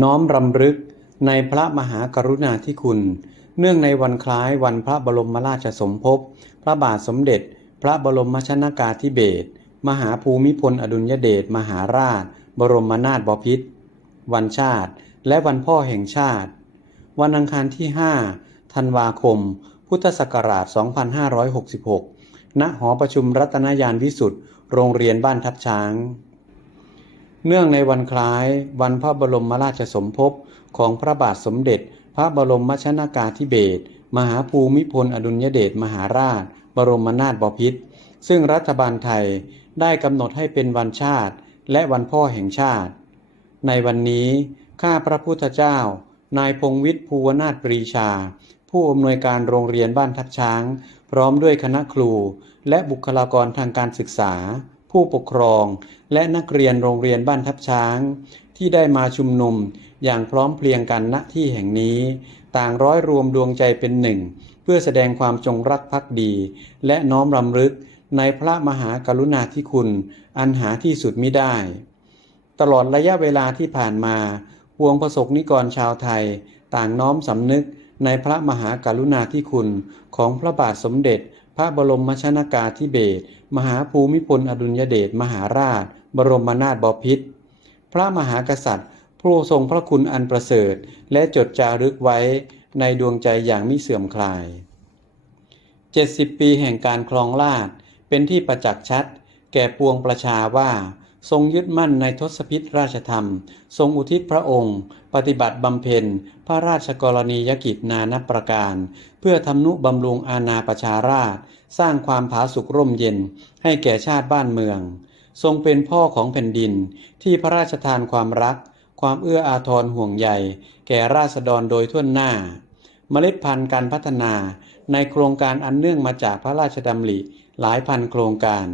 น้อมรำลึกในพระมหากรุณาธิคุณ เนื่องในวันคล้ายวันพระบรมราชสมภพ พระบาทสมเด็จ พระบรมชนากาธิเบศรมหาภูมิพลอดุลยเดชมหาราช บรมนาถบพิตรวันชาติ และวันพ่อแห่งชาติ วันอังคารที่ 5 ธันวาคม พุทธศักราช 2566 ณ หอประชุมรัตนยานวิสุทธ์โรงเรียนบ้านทับช้าง เนื่องในวันคล้ายวันพระบรมราชสมภพของพระบาทสมเด็จ พระบรมชนากาธิเบศรมหาภูมิพลอดุลยเดชมหาราช บรมนาถบพิตรซึ่งรัฐบาลไทยได้กำหนดให้เป็นวันชาติและวันพ่อแห่งชาติ ในวันนี้ ข้าพระพุทธเจ้า นายพงวิทย์ภูวนาถปรีชา ผู้อำนวยการโรงเรียนบ้านทับช้าง พร้อมด้วยคณะครู และบุคลากรทางการศึกษา ผู้ปกครอง และนักเรียนโรงเรียนบ้านทับช้าง ที่ได้มาชุมนุมอย่างพร้อมเพรียงกันณที่แห่งนี้ ต่างร้อยรวมดวงใจเป็นหนึ่ง เพื่อแสดงความจงรักภักดี และน้อมรำลึกในพระมหากรุณาธิคุณ อันหาที่สุดมิได้ ตลอดระยะเวลาที่ผ่านมา วงประสบนิกรชาวไทย ต่างน้อมสำนึกในพระมหากรุณาธิคุณของพระบาทสมเด็จ พระบรมชนากาธิเบศมหาภูมิพลอดุลยเดชมหาราช บรมนาถบพิตรพระมหากษัตริย์ ผู้ทรงพระคุณอันประเสริฐ และจดจารึกไว้ในดวงใจอย่างมิเสื่อมคลาย 70 ปีแห่งการครองราชเป็นที่ประจักษ์ชัด แก่ปวงประชาว่า ทรงยึดมั่นในทศพิธราชธรรม ทรงอุทิศพระองค์ ปฏิบัติบำเพ็ญ พระราชกรณียกิจนานับประการ เพื่อทำนุบำรุงอาณาประชาราช สร้างความผาสุกร่มเย็น ให้แก่ชาติบ้านเมือง ทรงเป็นพ่อของแผ่นดินที่พระราชทานความรัก ความเอื้ออาทรห่วงใยแก่ราษฎรโดยทั่วหน้า เมล็ดพันธุ์การพัฒนาในโครงการอันเนื่องมาจากพระราชดำริ หลายพันโครงการ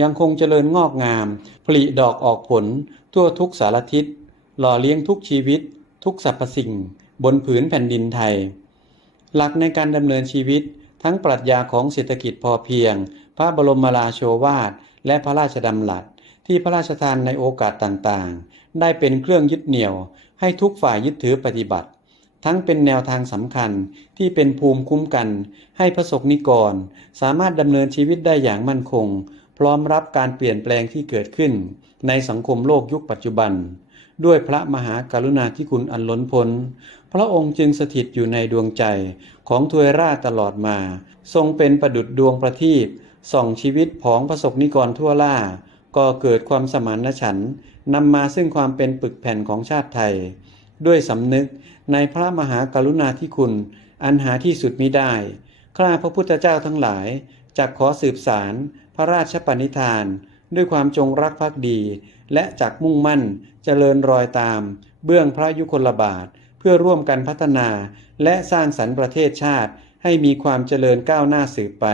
ยังคงเจริญงอกงาม ผลิดอกออกผล ทั่วทุกสารทิศ หล่อเลี้ยงทุกชีวิต ทุกสรรพสิ่ง บนผืนแผ่นดินไทย หลักในการดำเนินชีวิต ทั้งปรัชญาของเศรษฐกิจพอเพียง พระบรมราโชวาท และพระราชดำรัสที่พระราชทานในโอกาสต่างๆ ได้เป็นเครื่องยึดเหนี่ยว ให้ทุกฝ่ายยึดถือปฏิบัติ ทั้งเป็นแนวทางสำคัญที่เป็นภูมิคุ้มกัน ให้พระสงฆ์นิกร สามารถดำเนินชีวิตได้อย่างมั่นคง พร้อมรับการเปลี่ยนแปลงที่เกิดขึ้น ในสังคมโลกยุคปัจจุบัน ด้วยพระมหากรุณาธิคุณอันล้นพ้น พระองค์จึงสถิตอยู่ในดวงใจของทวยราชตลอดมา ทรงเป็นประดุจดวงประทีปส่องชีวิตของประสบนิกรทั่วล่า ก็เกิดความสมานฉันท์นำมาซึ่งความเป็นปึกแผ่นของชาติไทย ด้วยสำนึกในพระมหากรุณาธิคุณ อันหาที่สุดมิได้ ข้าพระพุทธเจ้าทั้งหลายจักขอสืบสาร พระราชปณิธาน ด้วยความจงรักภักดี และจักมุ่งมั่นเจริญรอยตาม เบื้องพระยุคลบาท เพื่อร่วมกันพัฒนา และสร้างสรรค์ประเทศชาติ ให้มีความเจริญก้าวหน้าสืบไป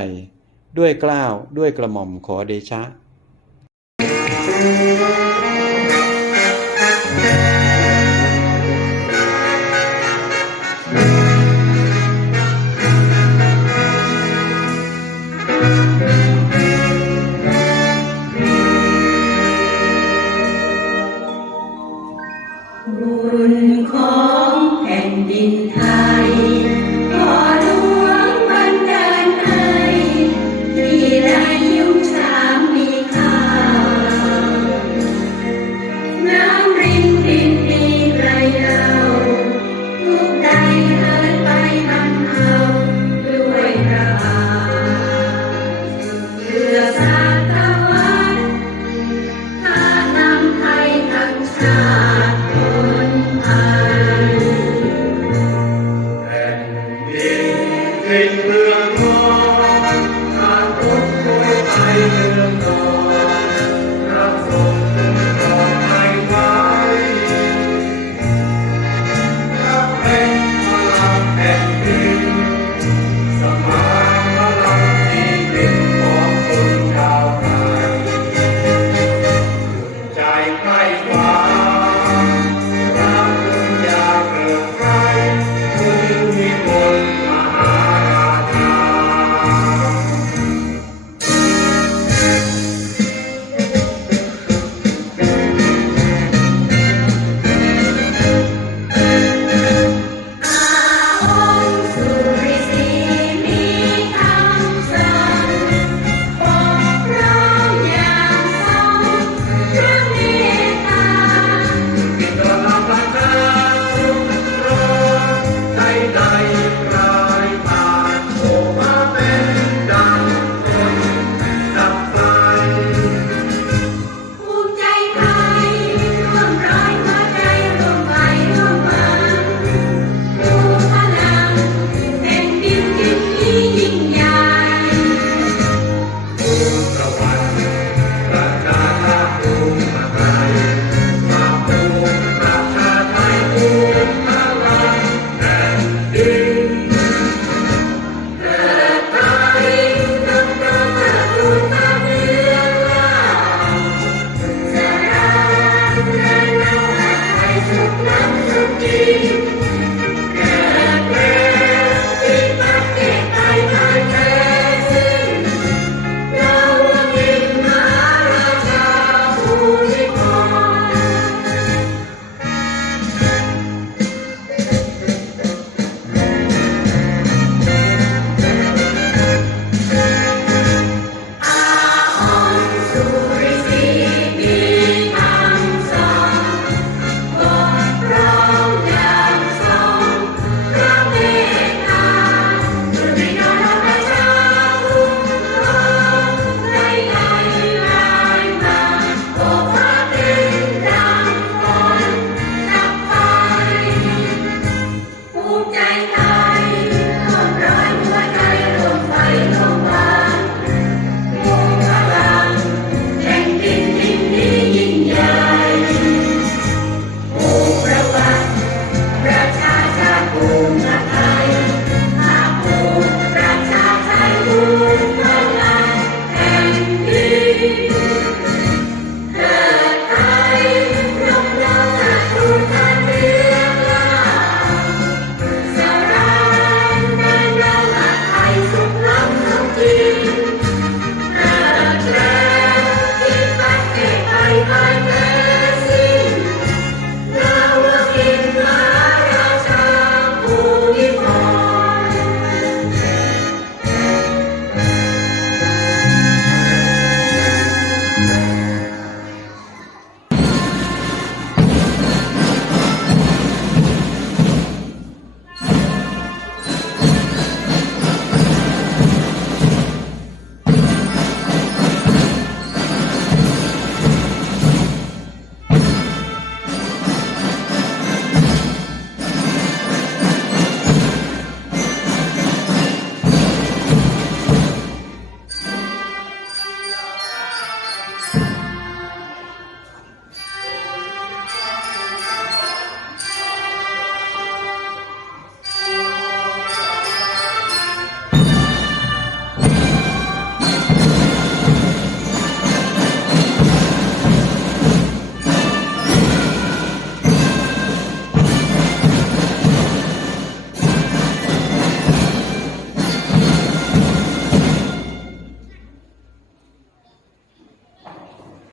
ด้วยกล้าวด้วยกระหม่อมขอเดชะบุ เ